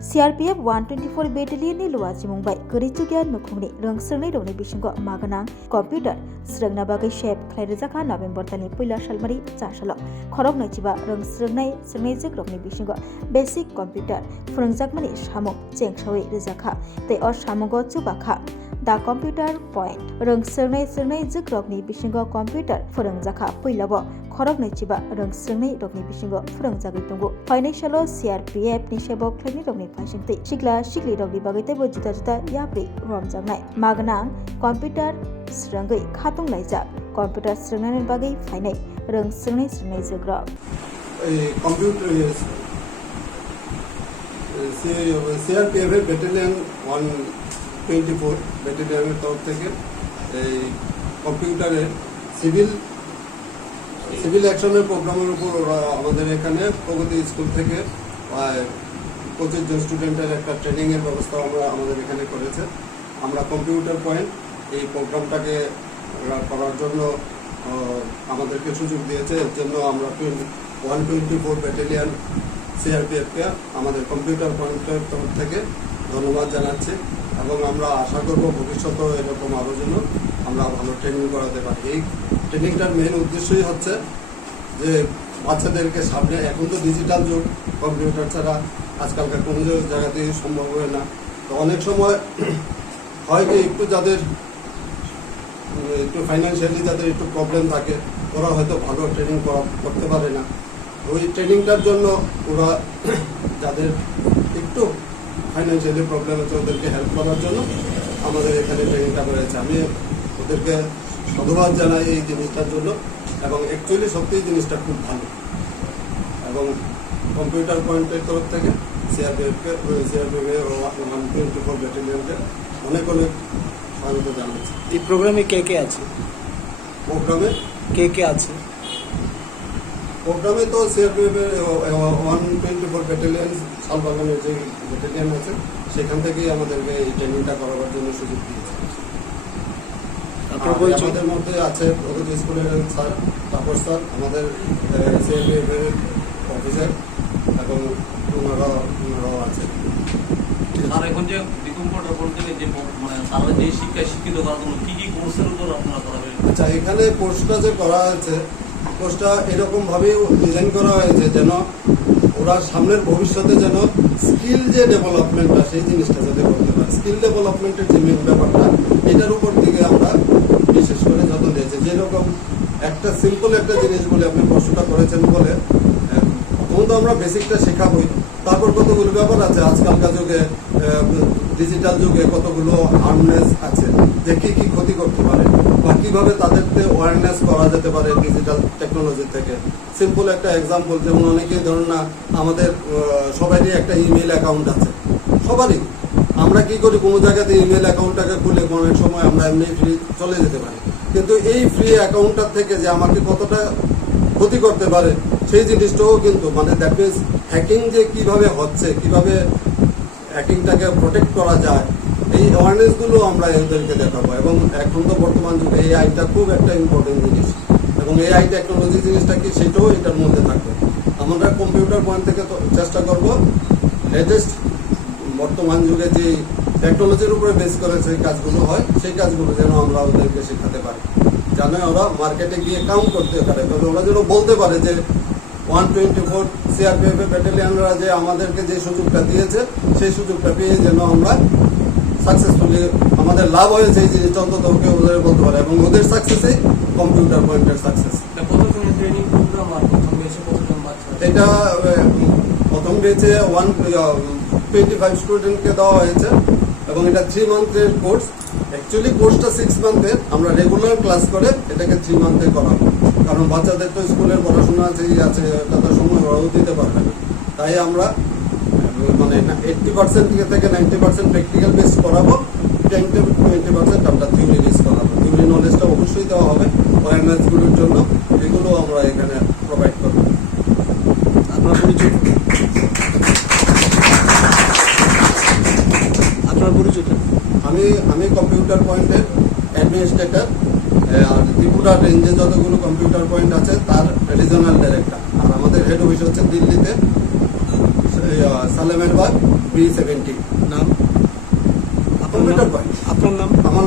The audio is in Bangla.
CRPF 124 Battalion ni luar Mumbai Kericugian Nukhumni Rungsrnai Roni Bisingo Maganang Computer Srengna Bagai Shape Khlairjaka November Tani Puila Shalmari Chasalo Khorok Nachiba Rungsrnai Srngjak Rokni Bisingo Basic Computer Phunjakmani Samuk Chengsawi Rijaka Tei or Samugo Chubakha The Computer Point Rungsrnai Jikrokni Bisingo Computer Phungjaka Puilabo Khorok Nachiba Rungsrnai Rokni Bisingo Phungjagui Tungu Financial CRPF ni Shebo Khlaini Rokni Phasingti Shikla Shikli Rokni Bagaitai Juta Juta Yapri Romjangnai Maganang Computer Srengui Khatung Laijak Computer Srengnai Bagai Phainai Rungsrnai Jikrok Computer CRPF Battalion 124 ব্যাটালিয়নের তরফ থেকে এই কম্পিউটারের সিভিল অ্যাকশনের প্রোগ্রামের উপর ওরা আমাদের এখানে প্রগতি স্কুল থেকে 25 জন স্টুডেন্টের একটা ট্রেনিংয়ের ব্যবস্থা আমাদের এখানে করেছে। আমরা কম্পিউটার পয়েন্ট এই প্রোগ্রামটাকে করার জন্য আমাদেরকে সুযোগ দিয়েছে। এর জন্য আমরা 124 ব্যাটালিয়ন সিআরপিএফকে আমাদের কম্পিউটার পয়েন্টের তরফ থেকে ধন্যবাদ জানাচ্ছি এবং আমরা আশা করব ভবিষ্যতেও এরকম আরও যেন আমরা ভালো ট্রেনিং করাতে পারি। এই ট্রেনিংটার মেন উদ্দেশ্যই হচ্ছে যে বাচ্চাদেরকে সামনে, এখন তো ডিজিটাল যুগ, কম্পিউটার ছাড়া আজকালকার কোনো জায়গাতেই সম্ভব হয় না। তো অনেক সময় হয় কি একটু যাদের একটু ফাইন্যান্সিয়ালি যাদের একটু প্রবলেম থাকে ওরা হয়তো ভালো ট্রেনিং করতে পারে না। ওই ট্রেনিংটার জন্য ওরা যাদের একটু ফাইন্যান্সিয়ালি প্রবলেম হচ্ছে ওদেরকে হেল্প করার জন্য আমাদের এখানে ট্রেনিংটা করেছে। আমি ওদেরকে সাধুবাদ জানাই এই জিনিসটার জন্য এবং অ্যাকচুয়ালি সত্যিই জিনিসটা খুব ভালো। এবং কম্পিউটার পয়েন্টের তরফ থেকে সিআরপিএফকে 124 ব্যাটালিয়নকে অনেক অনেক স্বাগত জানাচ্ছি। এই প্রোগ্রামে কে কে আছে? প্রোগ্রামে তো সিআরপিএফের 124 ব্যাটালিয়ন শালবাগানের যে ব্যাটালিয়ন আছে সেখান থেকেই আমাদেরকে এই ট্রেনিংটা করাবার জন্য সুযোগ দিয়েছে। আমাদের মধ্যে আছে প্রগতি স্কুলের স্যার, তাপস স্যার, আমাদের সিআরপিএফের অফিসার এবং ওনারাও আছে। আর এখন যে বিকম্পটা বলতে যে মানে তারা যে শিক্ষায় শিক্ষিত করার জন্য কি কি কোর্সের উপর আপনারা করাবেন? আচ্ছা, এখানে কোর্সটা যে করা হয়েছে কোর্সটা এরকম ভাবেই ডিজাইন করা হয়েছে যেন ওরা সামনের ভবিষ্যতে যেন স্কিল যে ডেভেলপমেন্টটা সেই জিনিসটা যাতে করতে পারে। স্কিল ডেভেলপমেন্টের যে মেন ব্যাপারটা এটার উপর দিকে আমরা বিশেষ করে যত্ন দিয়েছি। যেরকম একটা সিম্পল একটা জিনিস বলে আপনি প্রশ্নটা করেছেন বলে তখন তো আমরা বেসিকটা শেখাবই, তারপর কতগুলো ব্যাপার আছে আজকালকার যুগে ডিজিটাল যুগে কতগুলো হার্মনেস আছে যে কি কি ক্ষতি করতে পারে বা কিভাবে তাদেরকে অ্যাওয়ারনেস করা যেতে পারে ডিজিটাল টেকনোলজি থেকে। সিম্পল একটা এক্সাম্পল, যেমন অনেকেই ধরুন না আমাদের সবারই একটা ইমেল অ্যাকাউন্ট আছে, সবারই। আমরা কি করি কোনো জায়গাতে ইমেল অ্যাকাউন্টটাকে খুলে অনেক সময় আমরা এমনি ফ্রি চলে যেতে পারি, কিন্তু এই ফ্রি অ্যাকাউন্টটার থেকে যে আমাকে কতটা ক্ষতি করতে পারে সেই জিনিসটাও কিন্তু মানে দ্যাট মিনস হ্যাকিং যে কিভাবে হচ্ছে, কিভাবে হ্যাকিংটাকে প্রোটেক্ট করা যায়, এই অ্যাওয়ারনেসগুলো আমরা এদেরকে দেখাবো। এবং এখন তো বর্তমান যুগে এআইটা খুব একটা ইম্পর্টেন্ট জিনিস এবং এআই টেকনোলজি জিনিসটা কি সেটাও এটার মধ্যে থাকবে। আমরা কম্পিউটার পয়েন্ট থেকে চেষ্টা করব লেটেস্ট বর্তমান যুগে যে টেকনোলজির উপরে বেস করে সেই কাজগুলো হয় সেই কাজগুলো যেন আমরা ওদেরকে শেখাতে পারি, যেন ওরা মার্কেটে গিয়ে কাউন্ট করতে পারে, ওরা যেন বলতে পারে যে 124 সিআরপিএফ ব্যাটালিয়নরা যে আমাদেরকে যে সুযোগটা দিয়েছে সেই সুযোগটা পেয়ে যেন আমরা সাকসেসফুলি আমাদের লাভ হয়েছে এই জিনিসটা অন্তত ওদের বলতে পারে এবং ওদের সাকসেসে কম্পিউটার পয়েন্টের সাকসেস। এটা প্রথম বেচে 125 স্টুডেন্টকে দেওয়া হয়েছে এবং এটা 3 মান্থের কোর্স। অ্যাকচুয়ালি কোর্সটা 6 মান্থের, আমরা রেগুলার ক্লাস করে এটাকে 3 মান্থে করাবো, কারণ বাচ্চাদের তো স্কুলের পড়াশোনা আছে তাতে সময় ওরাও দিতে পারবে না। তাই আমরা মানে 80% থেকে 90% প্র্যাকটিক্যাল বেস করাবো, 10-20% আমরা থিওরি বেস করাবো। থিওরি নলেজটা অবশ্যই দেওয়া হবে অ্যাওয়ারনেসগুলোর জন্য, এগুলো আমরা এখানে প্রোভাইড করবো। আপনার পরিচয়? আমি কম্পিউটার পয়েন্টের অ্যাডমিনিস্ট্রেটর, আর ত্রিপুরা রেঞ্জে যতগুলো কম্পিউটার পয়েন্ট আছে তার রিজনাল ডাইরেক্টর। আর আমাদের হেড অফিস হচ্ছে দিল্লিতে, সালেমের বাগ B70 নাম কম্পিউটার বয় আপনার নাম আমার